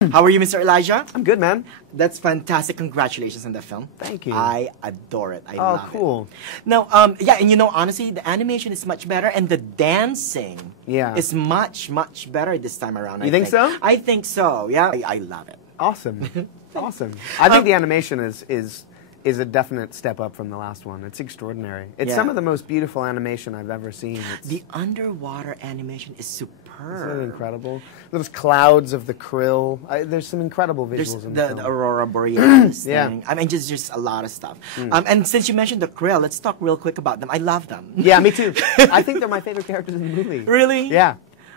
How are you, Mr. Elijah? I'm good, man. That's fantastic. Congratulations on the film. Thank you. I adore it. I love it. Cool. Now, yeah, and you know, honestly, the animation is much better, and the dancing is much, much better this time around. You think so? I think so. Yeah, I love it. Awesome. Awesome. I think the animation is a definite step up from the last one. It's extraordinary. It's some of the most beautiful animation I've ever seen. The underwater animation is superb. Isn't it incredible? Those clouds of the krill. There's some incredible visuals in the film. The Aurora Borealis Yeah. thing. I mean, just a lot of stuff. And since you mentioned the krill, let's talk real quick about them. I love them. Yeah, me too. I think they're my favorite characters in the movie. Really? Yeah.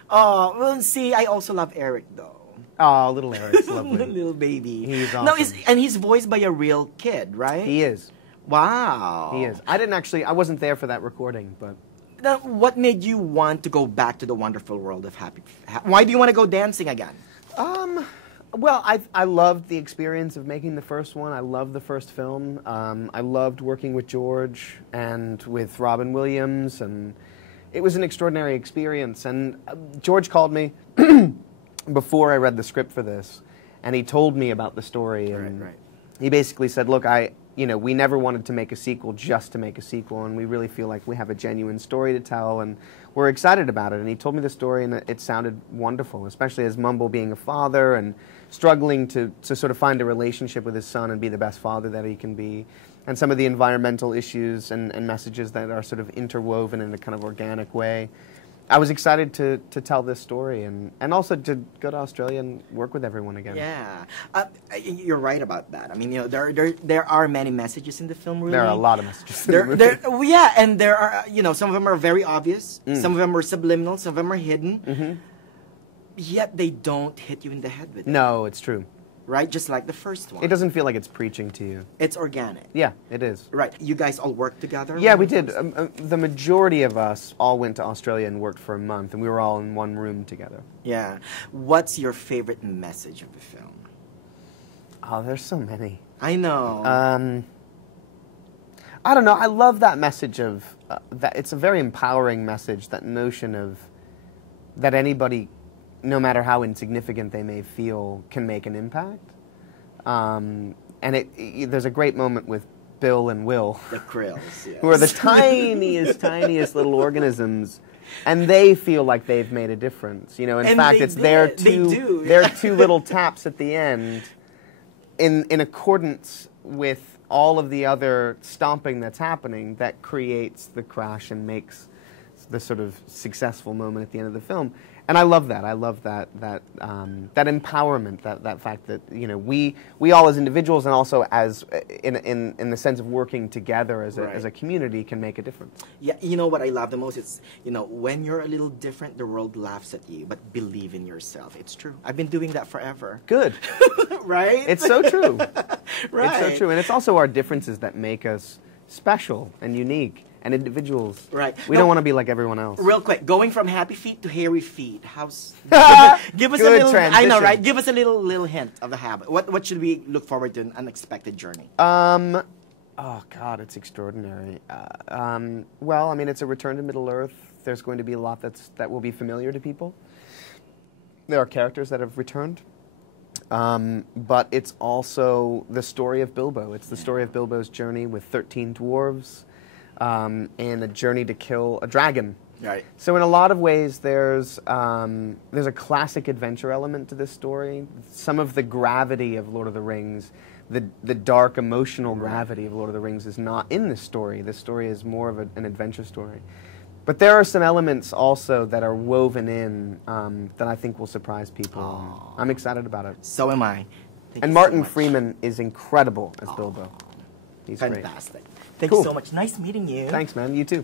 Oh, well, see, I also love Erik, though. Oh, little Eric's lovely. Little baby. He's awesome. No, and he's voiced by a real kid, right? He is. Wow. He is. I wasn't there for that recording, but... Now, what made you want to go back to the wonderful world of Happy? Why do you want to go dancing again? Well, I loved the experience of making the first one. I loved the first film. I loved working with George and with Robin Williams, and it was an extraordinary experience. And George called me before I read the script for this, and he told me about the story. And he basically said, "Look, we never wanted to make a sequel just to make a sequel, and we really feel like we have a genuine story to tell, and we're excited about it." And he told me the story, and it sounded wonderful, especially as Mumble being a father and struggling to sort of find a relationship with his son and be the best father that he can be, and some of the environmental issues and messages that are sort of interwoven in a kind of organic way. I was excited to tell this story and also to go to Australia and work with everyone again. Yeah, you're right about that. I mean, there are many messages in the film. Really, there are a lot of messages. In the movie. Yeah, and there are some of them are very obvious. Some of them are subliminal. Some of them are hidden. Yet they don't hit you in the head with it. No, it's true. Right, just like the first one. It doesn't feel like it's preaching to you. It's organic. Yeah, it is. Right. You guys all worked together? Yeah, we did. The majority of us all went to Australia and worked for a month, and we were all in one room together. Yeah. What's your favorite message of the film? Oh, there's so many. I know. I don't know. I love that message of that. It's a very empowering message. That notion of that anybody, no matter how insignificant they may feel, can make an impact. And there's a great moment with Bill and Will, the krills, yes. who are the tiniest little organisms, and they feel like they've made a difference. In fact, it's their two little taps at the end, in accordance with all of the other stomping that's happening, that creates the crash and makes the sort of successful moment at the end of the film. And I love that. I love that empowerment, that fact that we all as individuals and also as in the sense of working together as a community can make a difference. Yeah, you know what I love the most is when you're a little different, the world laughs at you, but believe in yourself. It's true. I've been doing that forever. Good. Right? It's so true. Right. It's so true, and it's also our differences that make us special and unique. And individuals. Right. We don't want to be like everyone else. Real quick, going from happy feet to hairy feet. How's give us Good a little transition. I know, right? Give us a little hint of the habit. What should we look forward to an unexpected journey? Oh God, it's extraordinary. Well, I mean, it's a return to Middle Earth. There's going to be a lot that will be familiar to people. There are characters that have returned. But it's also the story of Bilbo. It's the story of Bilbo's journey with 13 dwarves. And a journey to kill a dragon. Right. So in a lot of ways, there's a classic adventure element to this story. Some of the gravity of Lord of the Rings, the dark emotional gravity of Lord of the Rings is not in this story. This story is more of an adventure story. But there are some elements also that are woven in that I think will surprise people. Aww. I'm excited about it. So am I. Thank and Martin Freeman is incredible as Bilbo. He's fantastic. Great. Thank you so much. Nice meeting you. Thanks, man. You too.